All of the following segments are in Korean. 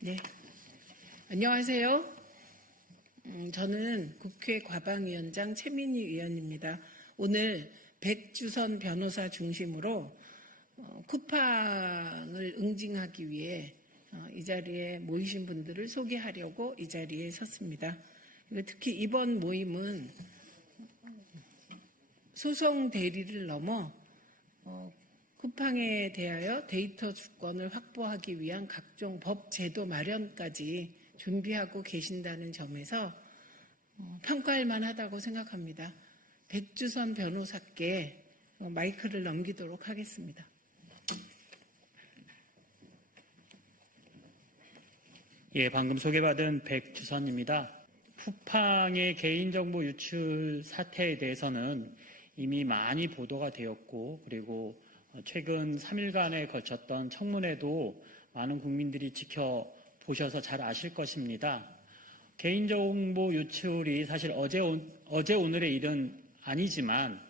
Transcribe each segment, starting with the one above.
네, 안녕하세요. 저는 국회 과방위원장 최민희 의원입니다. 오늘 백주선 변호사 중심으로 쿠팡을 응징하기 위해 이 자리에 모이신 분들을 소개하려고 이 자리에 섰습니다. 특히 이번 모임은 소송 대리를 넘어 쿠팡에 대하여 데이터 주권을 확보하기 위한 각종 법 제도 마련까지 준비하고 계신다는 점에서 평가할 만하다고 생각합니다. 백주선 변호사께 마이크를 넘기도록 하겠습니다. 예, 방금 소개받은 백주선입니다. 쿠팡의 개인정보 유출 사태에 대해서는 이미 많이 보도가 되었고, 그리고 최근 3일간에 걸쳤던 청문회도 많은 국민들이 지켜보셔서 잘 아실 것입니다. 개인정보 유출이 사실 어제 오늘의 일은 아니지만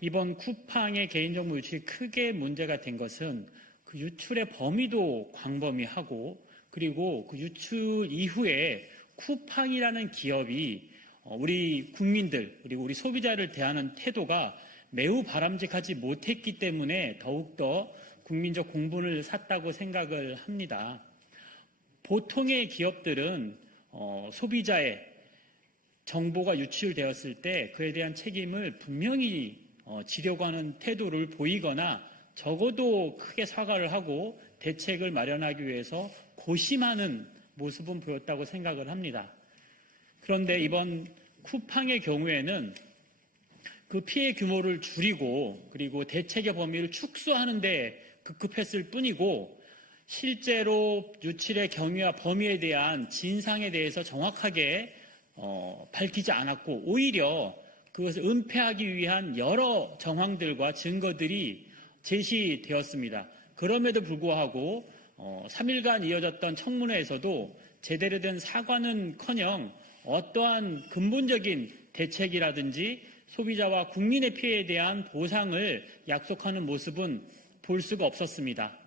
이번 쿠팡의 개인정보 유출이 크게 문제가 된 것은 그 유출의 범위도 광범위하고, 그리고 그 유출 이후에 쿠팡이라는 기업이 우리 국민들, 그리고 우리 소비자를 대하는 태도가 매우 바람직하지 못했기 때문에 더욱더 국민적 공분을 샀다고 생각을 합니다. 보통의 기업들은 소비자의 정보가 유출되었을 때 그에 대한 책임을 분명히 지려고 하는 태도를 보이거나 적어도 크게 사과를 하고 대책을 마련하기 위해서 고심하는 모습은 보였다고 생각을 합니다. 그런데 이번 쿠팡의 경우에는 그 피해 규모를 줄이고 그리고 대책의 범위를 축소하는 데 급급했을 뿐이고, 실제로 유출의 경위와 범위에 대한 진상에 대해서 정확하게 밝히지 않았고, 오히려 그것을 은폐하기 위한 여러 정황들과 증거들이 제시되었습니다. 그럼에도 불구하고 3일간 이어졌던 청문회에서도 제대로 된 사과는커녕 어떠한 근본적인 대책이라든지 소비자와 국민의 피해에 대한 보상을 약속하는 모습은 볼 수가 없었습니다.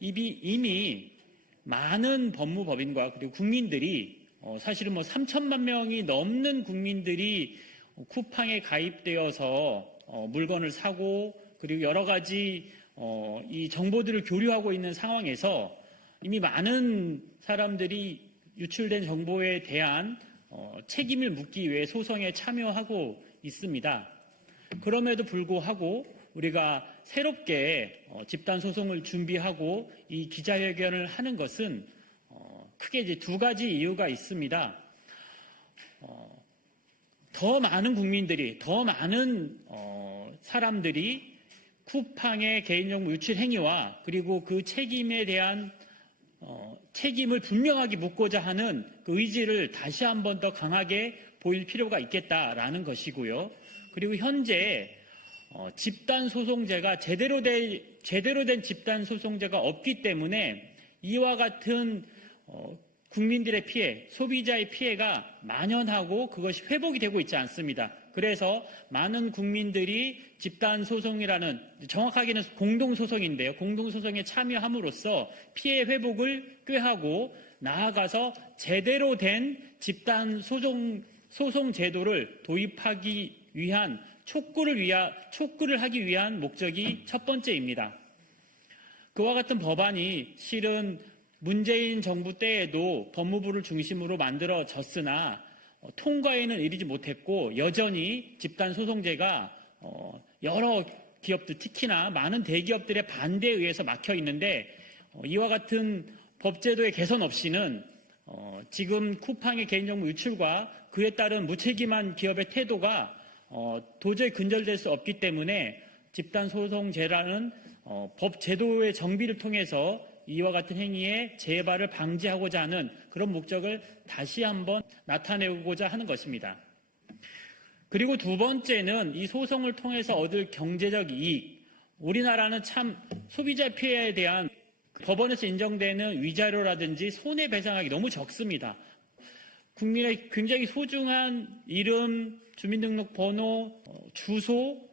이미 많은 법무법인과 그리고 국민들이 사실은 3천만 명이 넘는 국민들이 쿠팡에 가입되어서 물건을 사고 그리고 여러 가지 이 정보들을 교류하고 있는 상황에서 이미 많은 사람들이 유출된 정보에 대한 책임을 묻기 위해 소송에 참여하고 있습니다. 그럼에도 불구하고 우리가 새롭게 집단 소송을 준비하고 이 기자회견을 하는 것은 크게 이제 두 가지 이유가 있습니다. 더 많은 국민들이, 더 많은 사람들이 쿠팡의 개인정보 유출 행위와 그리고 그 책임에 대한 책임을 분명하게 묻고자 하는 그 의지를 다시 한 번 더 강하게 보일 필요가 있겠다라는 것이고요. 그리고 현재 집단소송제가 제대로 된 집단소송제가 없기 때문에 이와 같은 국민들의 피해, 소비자의 피해가 만연하고 그것이 회복이 되고 있지 않습니다. 그래서 많은 국민들이 집단소송이라는, 정확하게는 공동소송인데요. 공동소송에 참여함으로써 피해 회복을 꾀하고 나아가서 제대로 된 집단소송 제도를 도입하기 위한 촉구를 하기 위한 목적이 첫 번째입니다. 그와 같은 법안이 실은 문재인 정부 때에도 법무부를 중심으로 만들어졌으나 통과에는 이르지 못했고, 여전히 집단소송제가 여러 기업들, 특히나 많은 대기업들의 반대에 의해서 막혀 있는데, 이와 같은 법제도의 개선 없이는 지금 쿠팡의 개인정보 유출과 그에 따른 무책임한 기업의 태도가 도저히 근절될 수 없기 때문에 집단소송제라는 법제도의 정비를 통해서 이와 같은 행위의 재발을 방지하고자 하는 그런 목적을 다시 한번 나타내고자 하는 것입니다. 그리고 두 번째는 이 소송을 통해서 얻을 경제적 이익. 우리나라는 참 소비자 피해에 대한 법원에서 인정되는 위자료라든지 손해배상액이 너무 적습니다. 국민의 굉장히 소중한 이름, 주민등록번호, 주소,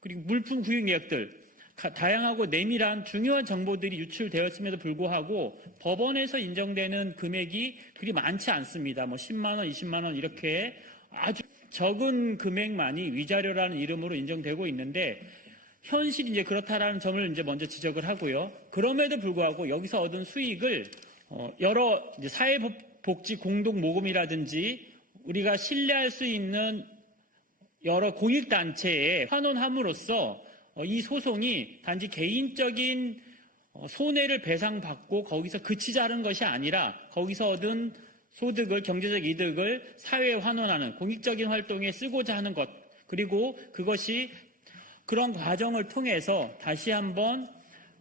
그리고 물품 구입 내역들, 다양하고 내밀한 중요한 정보들이 유출되었음에도 불구하고 법원에서 인정되는 금액이 그리 많지 않습니다. 뭐 10만 원, 20만 원 이렇게 아주 적은 금액만이 위자료라는 이름으로 인정되고 있는데 현실이 이제 그렇다라는 점을 이제 먼저 지적을 하고요. 그럼에도 불구하고 여기서 얻은 수익을 여러 이제 사회복지 공동 모금이라든지 우리가 신뢰할 수 있는 여러 공익단체에 환원함으로써 이 소송이 단지 개인적인 손해를 배상받고 거기서 그치자는 것이 아니라 거기서 얻은 소득을, 경제적 이득을 사회에 환원하는 공익적인 활동에 쓰고자 하는 것, 그리고 그것이 그런 과정을 통해서 다시 한번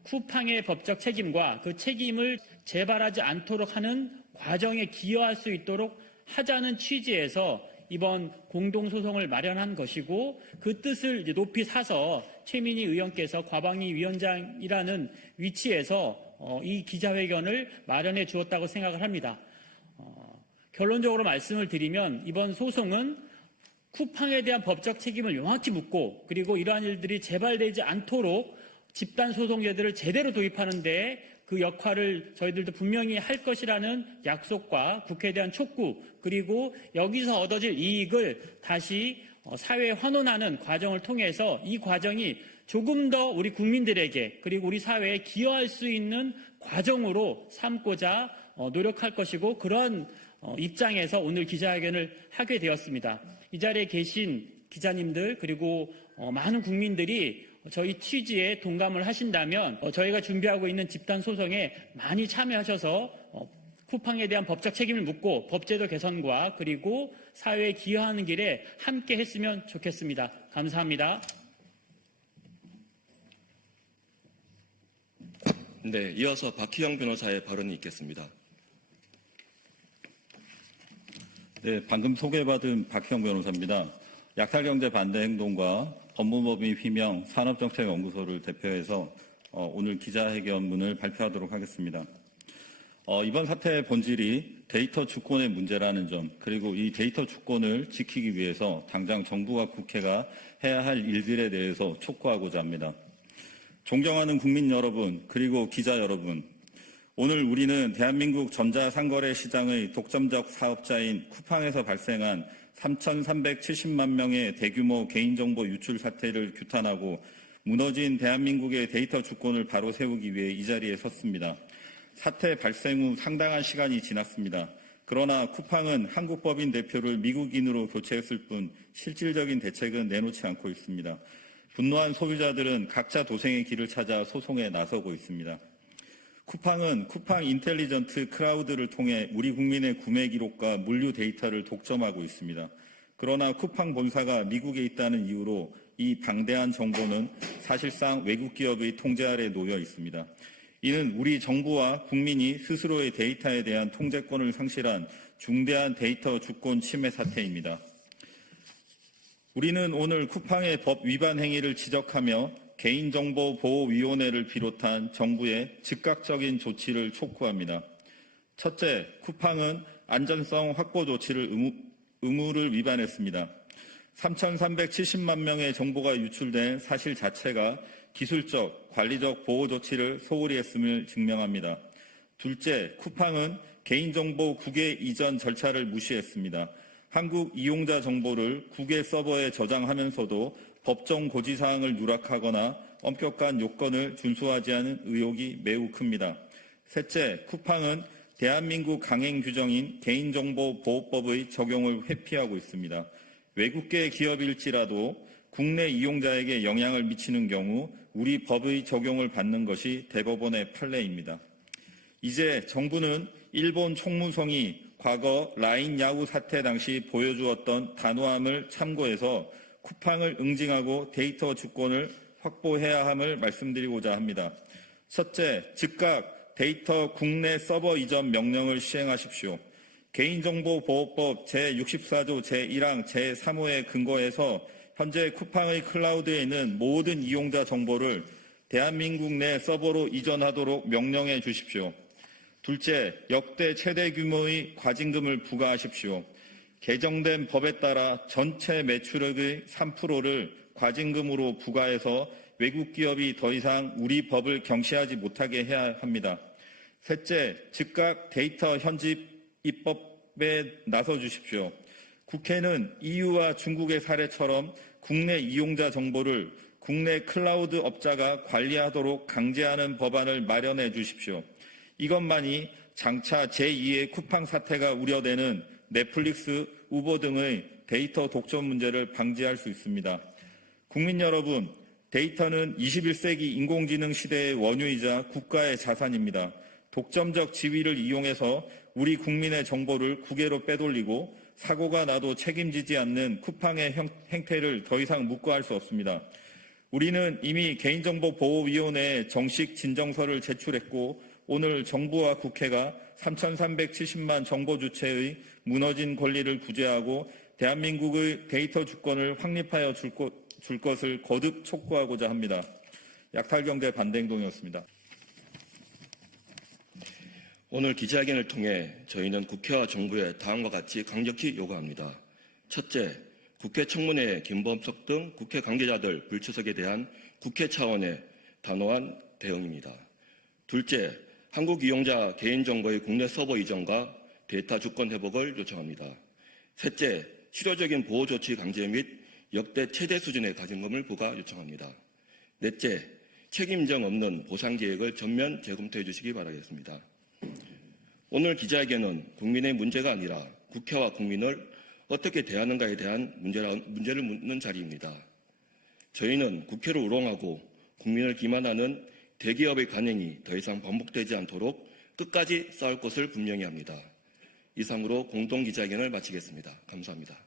쿠팡의 법적 책임과 그 책임을 재발하지 않도록 하는 과정에 기여할 수 있도록 하자는 취지에서 이번 공동소송을 마련한 것이고 그 뜻을 이제 높이 사서 최민희 의원께서 과방위 위원장이라는 위치에서 이 기자회견을 마련해 주었다고 생각을 합니다. 결론적으로 말씀을 드리면 이번 소송은 쿠팡에 대한 법적 책임을 명확히 묻고 그리고 이러한 일들이 재발되지 않도록 집단소송제도를 제대로 도입하는 데 그 역할을 저희들도 분명히 할 것이라는 약속과 국회에 대한 촉구 그리고 여기서 얻어질 이익을 다시 사회에 환원하는 과정을 통해서 이 과정이 조금 더 우리 국민들에게 그리고 우리 사회에 기여할 수 있는 과정으로 삼고자 노력할 것이고 그런 입장에서 오늘 기자회견을 하게 되었습니다. 이 자리에 계신 기자님들 그리고 많은 국민들이 저희 취지에 동감을 하신다면 저희가 준비하고 있는 집단 소송에 많이 참여하셔서 쿠팡에 대한 법적 책임을 묻고 법제도 개선과 그리고 사회에 기여하는 길에 함께 했으면 좋겠습니다. 감사합니다. 네, 이어서 박희영 변호사의 발언이 있겠습니다. 네, 방금 소개받은 박희영 변호사입니다. 약탈경제 반대 행동과 법무법인 휘명 산업정책연구소를 대표해서 오늘 기자회견문을 발표하도록 하겠습니다. 이번 사태의 본질이 데이터 주권의 문제라는 점, 그리고 이 데이터 주권을 지키기 위해서 당장 정부와 국회가 해야 할 일들에 대해서 촉구하고자 합니다. 존경하는 국민 여러분, 그리고 기자 여러분, 오늘 우리는 대한민국 전자상거래 시장의 독점적 사업자인 쿠팡에서 발생한 3,370만 명의 대규모 개인정보 유출 사태를 규탄하고 무너진 대한민국의 데이터 주권을 바로 세우기 위해 이 자리에 섰습니다. 사태 발생 후 상당한 시간이 지났습니다. 그러나 쿠팡은 한국법인 대표를 미국인으로 교체했을 뿐 실질적인 대책은 내놓지 않고 있습니다. 분노한 소비자들은 각자 도생의 길을 찾아 소송에 나서고 있습니다. 쿠팡은 쿠팡 인텔리전트 클라우드를 통해 우리 국민의 구매 기록과 물류 데이터를 독점하고 있습니다. 그러나 쿠팡 본사가 미국에 있다는 이유로 이 방대한 정보는 사실상 외국 기업의 통제 아래 놓여 있습니다. 이는 우리 정부와 국민이 스스로의 데이터에 대한 통제권을 상실한 중대한 데이터 주권 침해 사태입니다. 우리는 오늘 쿠팡의 법 위반 행위를 지적하며 개인정보보호위원회를 비롯한 정부의 즉각적인 조치를 촉구합니다. 첫째, 쿠팡은 안전성 확보 조치를 의무를 위반했습니다. 3,370만 명의 정보가 유출된 사실 자체가 기술적, 관리적 보호 조치를 소홀히 했음을 증명합니다. 둘째, 쿠팡은 개인정보 국외 이전 절차를 무시했습니다. 한국 이용자 정보를 국외 서버에 저장하면서도 법정 고지사항을 누락하거나 엄격한 요건을 준수하지 않은 의혹이 매우 큽니다. 셋째, 쿠팡은 대한민국 강행 규정인 개인정보보호법의 적용을 회피하고 있습니다. 외국계 기업일지라도 국내 이용자에게 영향을 미치는 경우 우리 법의 적용을 받는 것이 대법원의 판례입니다. 이제 정부는 일본 총무성이 과거 라인 야후 사태 당시 보여주었던 단호함을 참고해서 쿠팡을 응징하고 데이터 주권을 확보해야 함을 말씀드리고자 합니다. 첫째, 즉각 데이터 국내 서버 이전 명령을 시행하십시오. 개인정보보호법 제64조 제1항 제3호에 근거해서 현재 쿠팡의 클라우드에 있는 모든 이용자 정보를 대한민국 내 서버로 이전하도록 명령해 주십시오. 둘째, 역대 최대 규모의 과징금을 부과하십시오. 개정된 법에 따라 전체 매출액의 3%를 과징금으로 부과해서 외국 기업이 더 이상 우리 법을 경시하지 못하게 해야 합니다. 셋째, 즉각 데이터 현집 입법에 나서 주십시오. 국회는 EU와 중국의 사례처럼 국내 이용자 정보를 국내 클라우드 업자가 관리하도록 강제하는 법안을 마련해 주십시오. 이것만이 장차 제2의 쿠팡 사태가 우려되는 넷플릭스, 우버 등의 데이터 독점 문제를 방지할 수 있습니다. 국민 여러분, 데이터는 21세기 인공지능 시대의 원유이자 국가의 자산입니다. 독점적 지위를 이용해서 우리 국민의 정보를 국외로 빼돌리고 사고가 나도 책임지지 않는 쿠팡의 행태를 더 이상 묵과할 수 없습니다. 우리는 이미 개인정보보호위원회에 정식 진정서를 제출했고 오늘 정부와 국회가 3,370만 정보 주체의 무너진 권리를 구제하고 대한민국의 데이터 주권을 확립하여 줄 것을 거듭 촉구하고자 합니다. 약탈경제 반대 행동이었습니다. 오늘 기자회견을 통해 저희는 국회와 정부에 다음과 같이 강력히 요구합니다. 첫째, 국회 청문회 김범석 등 국회 관계자들 불출석에 대한 국회 차원의 단호한 대응입니다. 둘째, 한국 이용자 개인정보의 국내 서버 이전과 데이터 주권 회복을 요청합니다. 셋째, 실효적인 보호조치 강제 및 역대 최대 수준의 과징금을 부과 요청합니다. 넷째, 책임정 없는 보상계획을 전면 재검토해 주시기 바라겠습니다. 오늘 기자회견은 국민의 문제가 아니라 국회와 국민을 어떻게 대하는가에 대한 문제를 묻는 자리입니다. 저희는 국회를 우롱하고 국민을 기만하는 대기업의 관행이 더 이상 반복되지 않도록 끝까지 싸울 것을 분명히 합니다. 이상으로 공동기자회견을 마치겠습니다. 감사합니다.